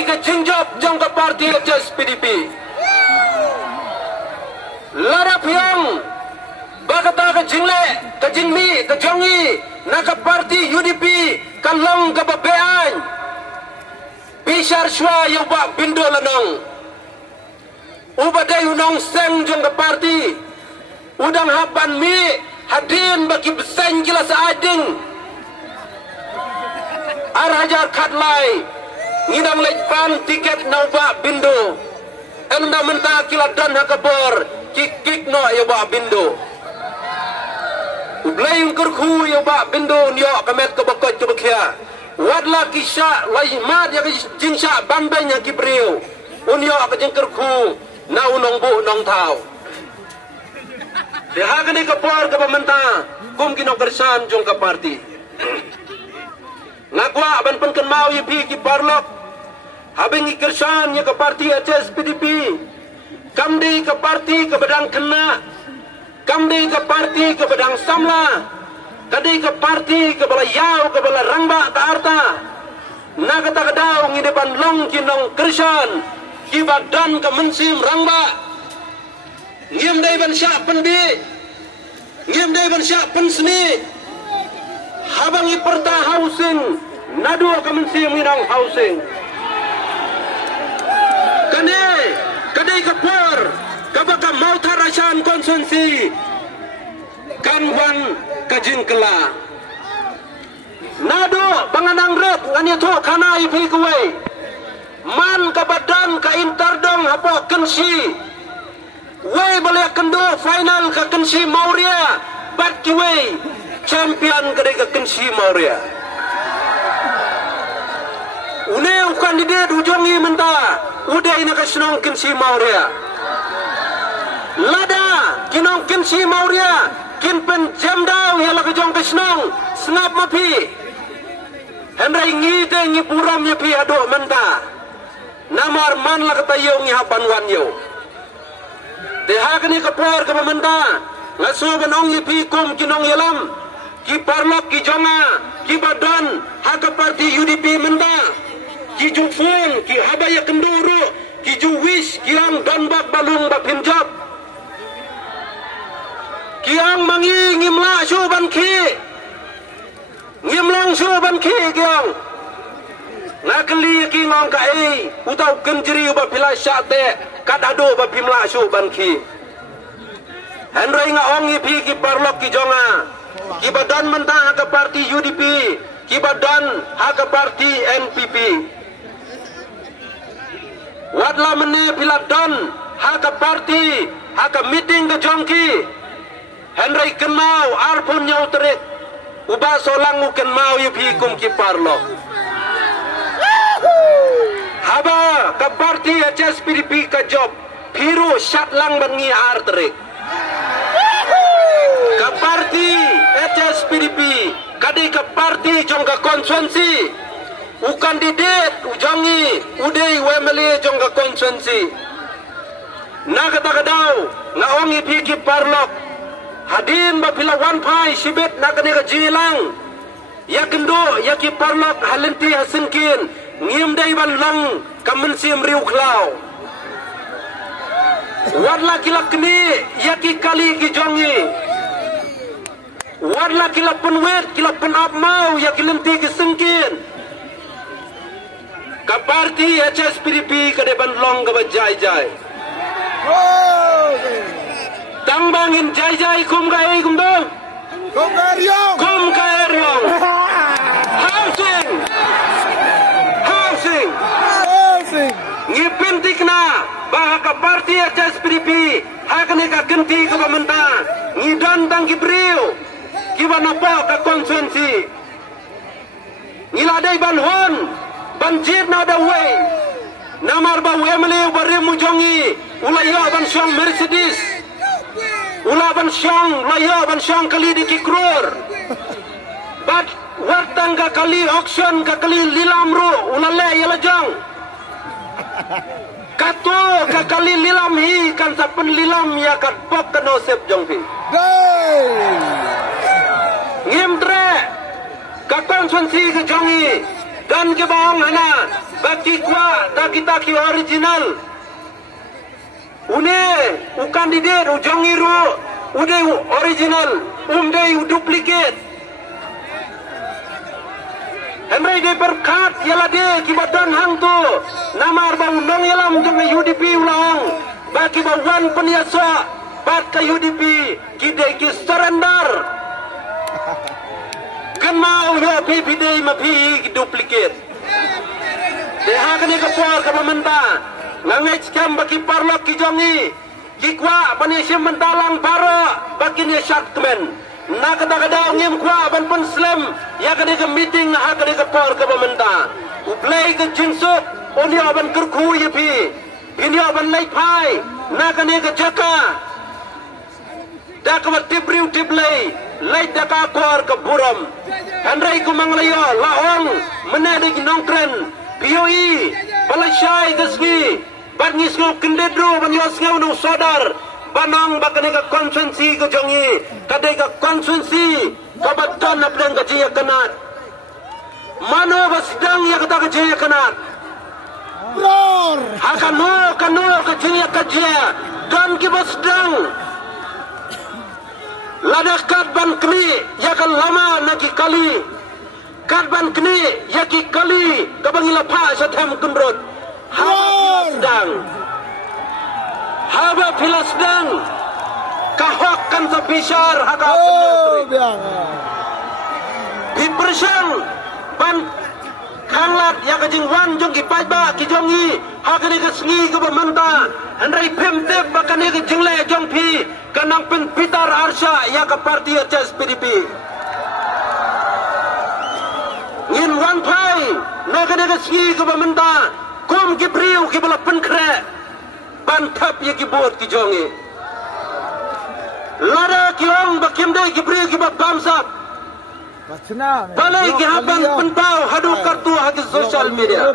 Henry ke jingjop jong ke parti HES PDP. Larap yang bakata ke jingle, ke jingmi, ke jongi, nak ke parti UDP, kalong ke bebean. Bishar shwa yang bak bindo lanong. Ubadai unong seng jong ke parti. Udang hapan mi hadin bagi beseng gila seading. Arhajar kadlai ngidang lekpan tiket naubak bindo. Enda mentah kila dan hakabor kik no ya bak bindo. Ublayung kerku ya bak bindo nyok kamet ke bakot ke bakia. Wadla kisah laimat ya jinsya bambanya kibriu. Unyok ke jengkerku na unong bu nong tau. Dehagan ni kapor ke pementah kum kinong kersan jong ke parti. Ngakwa ban penken mau yipi ki parlok. Habing kersan ya ke parti HES PDP. Kamdi ke parti ke bedang kena. Kamdi ke parti ke bedang samla. Kadi ke parti ke bala yau ke bala rangba ke arta. Nakata kedau ngidepan long kinong kersan. Kibadan ke mensim rangba. Ngiem dai ban syak pendi. Ngiem dai ban syak pensni. Habangi perta housing. Nadu ke mensim nginang housing. Kadai kapor kabaka mautar rasan konsumsi kanwan kajin kela nado banganang red ngani to kana ipi kuwe man kabadan ka intardong hapo kensi we bale kendo final ka kensi Mauria bat kiwe champion kadai ka kensi Mauria uneu kandidat ujongi menta udah ini kesenong kensi Mauria lada kinong kensi Mauria kin pen jam daw yala kejong kesenong snap mapi Henry ngide ngi buram yapi ado menta namar man la katayo ngi hapan wanyo dehagni kapor ke menta ngaso banong yapi kum kinong yalam ki parlok ki jonga ki badan haka parti UDP menta ki jufun, ki habaya kenduru, ki juwis, ki ang donbak balung bapinjab. Ki ang mangi ngimla suban ki. Ngimlang suban ki ki ang. Nakeli ki ngong ka ei, utau kenjiri bapila syate, kadado bapimla suban ki. Henry nga ongi pi ki parlok ki jonga. Ki badan mentah ke parti UDP, ki badan ke parti NPP. Wadla mene piladon haka parti haka meeting ke jongki Henry kenmau arpun nyau terik uba solangu kenmau yupi kum ki parlo haba ke parti HES PDP ke job piru syat lang bangi ar terik ke parti HES PDP kadi ke parti jong ke konsuensi ukandidat ujangi udai wemeli jong ke konsuensi na kata kadau nga ongi piki parlok hadin bapila wanpai sibet na kani ka jilang ya kendo ya ki parlok halinti hasinkin ngim dai ban lang kamensim riu klau wadla kilap kini ya ki kali ki jongi wadla kilap penwet kilap penap mau ya kilinti ki singkin ka parti HES PDP ka depan long ka jai-jai. Tangbangin jai-jai kum ka ei kum dong. Kum ka eryong. Kum ka eryong. Housing. Housing. Housing. Ngipintik na bahwa ka parti HES PDP hakni ka genti ka pamenta ngidan tang kibriu kiba napa ka konsuensi ngiladai banhon banjir na ada way namar ba wemele bare mujongi ulaya ban syang Mercedes ula ban syang laya ban syang kali di kikror bat wartang ka kali auction ka kali lilam ru ulale yala jang kato ka kali lilam hi kan sapen lilam ya kat pok kanosep jong fi ngimtre ka konsuensi ke jongi dan ke bawang hana bagi kuat taki original une kandidat ujangiru ude original umde duplicate Henry de berkat yala de kibadan hang tu namar bang nong yalam jong UDP ulang bagi bawan peniasa bat ke UDP kide ki surrender kenal ya PPD mapi duplicate deha kene kapor ke pemerintah ngangai skam bagi parlok ki jongi ki kwa panisi mentalang para bagi ni syakmen na kada ngim kwa ban pun slam ya kene ke meeting ha kene kapor ke pemerintah uplay ke jinsuk oni aban kurku yepi ini aban lai pai na kene ke jaka dak wat tibriu tiblai lai daka kor ke buram Henry kumanglayo laong menadik nongkren POE Palashai Gasgi Barnisgo Kendedro Banyosngaw no Sodar Banong bakane ka konsensi ko jongi kadai ka konsensi kabatan na plang kajiya kanat mano basdang ya kata kajiya kanat Roar! kanu kajiya dan ki basdang ladakat ban kli ya kan lama naki kali karban kni yaki kali kabangila pa sa tham kunrod haba filasdang kahok kan sa bishar haka hipersang ban kanglat ya kajing wan jong ki pajba ki jongi hakani ka sngi ka bamanta andrai pemte bakani ka jingle jong phi kanang pen pitar arsha ya ka parti HS PDP ngin wan pai na ka ka sngi ka bamanta kom ki priu ki bala pen kre ban thap ya ki bot ki jongi lada ki ong bakim dai ki priu ki ba bamsap balai ki haban penpau hadu kartu hagi social media